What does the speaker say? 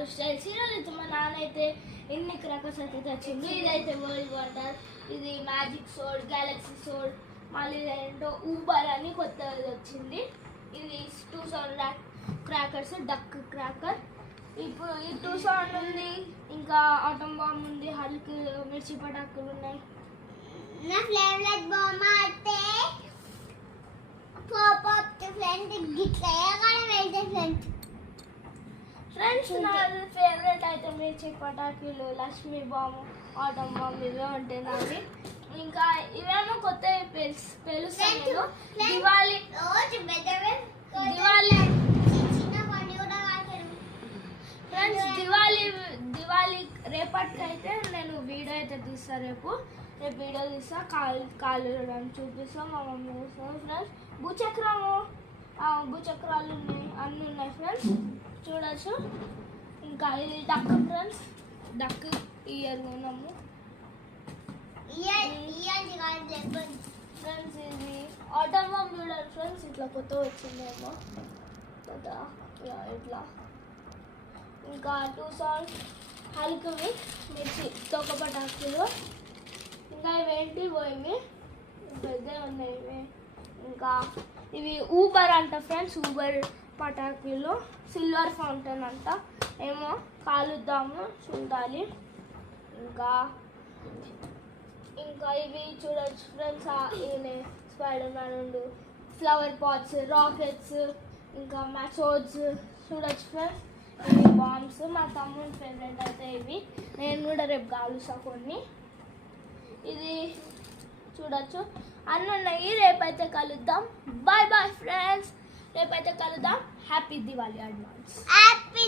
కాలుస్తారు. ఈరోజు మా నాన్న అయితే ఎన్ని క్రాకర్స్ అయితే తెచ్చింది. ఇదైతే వరల్డ్ వండర్, ఇది మ్యాజిక్ సోడ్, గ్యాలక్సీ సోడ్, మళ్ళీ ఏంటో ఊబర్ అని కొత్తది వచ్చింది. ఇది 2 సౌండ్ క్రాకర్స్, డక్ క్రాకర్. ఇప్పుడు ఈ 2 సౌండ్ ఉంది, ఇంకా ఆటం బాంబ్ ఉంది, హల్క్ మిర్చి పటాకులు ఉన్నాయి. నా ఫేవరెట్ బొమ్మ అయితే పాప్ అప్ ఫ్రెండ్ గిట్లా ఏమైనా ఫ్రెండ్ ఫ్రెండ్స్ నా ఫేవరెట్ అయితే మిర్చి పటాకులు, లక్ష్మీ బాంబు, ఆటం బాంబు ఇవే ఉంటాయి నావి. ఇంకా ఇవేమో కొత్త పేలుస్తాయి. నేను దివాళీ ఫ్రెండ్స్ దివాళీ రేపటికైతే నేను వీడియో అయితే తీస్తాను. రేపు వీడియో తీస్తా, కాళ్ళు చూపిస్తాం, మా మమ్మీ చూస్తాను. ఫ్రెండ్స్ భూచక్రాలు ఉన్నాయి, అన్నీ ఉన్నాయి ఫ్రెండ్స్, చూడచ్చు. ఇంకా ఇది డక్ ఫ్రెండ్స్, డక్ ఇయర్ ఉన్నాము ఫ్రెండ్స్. ఇది ఆటో బాంబ్ చూడాలి ఫ్రెండ్స్, ఇట్లా కొత్త వచ్చిందేమో కదా ఇట్లా. ఇంకా 2 సౌండ్ హల్క్వి మిర్చి తొక్క పటాకులు. ఇంకా ఇవేంటి పోయి పెద్ద ఉన్నాయి ఇవి. ఇంకా ఇవి ఊబర్ అంట ఫ్రెండ్స్, ఊబర్ పటాకులు, సిల్వర్ ఫౌంటైన్ అంట, ఏమో కాలుద్దాము చూడాలి. ఇంకా ఇవి చూడొచ్చు ఫ్రెండ్స్, ఈయన స్పైడర్ మ్యాన్ ఉండు, ఫ్లవర్ పాట్స్, రాకెట్స్, ఇంకా మ్యాచోడ్స్ చూడొచ్చు ఫ్రెండ్స్. ఇవి బాంబ్స్, మా తమ్ముడి ఫేవరెట్ అయితే ఇవి, నేను కూడా రేపు కాలుస్తా కొన్ని. ఇది చూడొచ్చు, అన్నీ ఉన్నాయి. రేపైతే కలుద్దాం. బాయ్ బాయ్ ఫ్రెండ్స్, రేపైతే కలుద్దాం. Happy Diwali advance. హ్యాపీ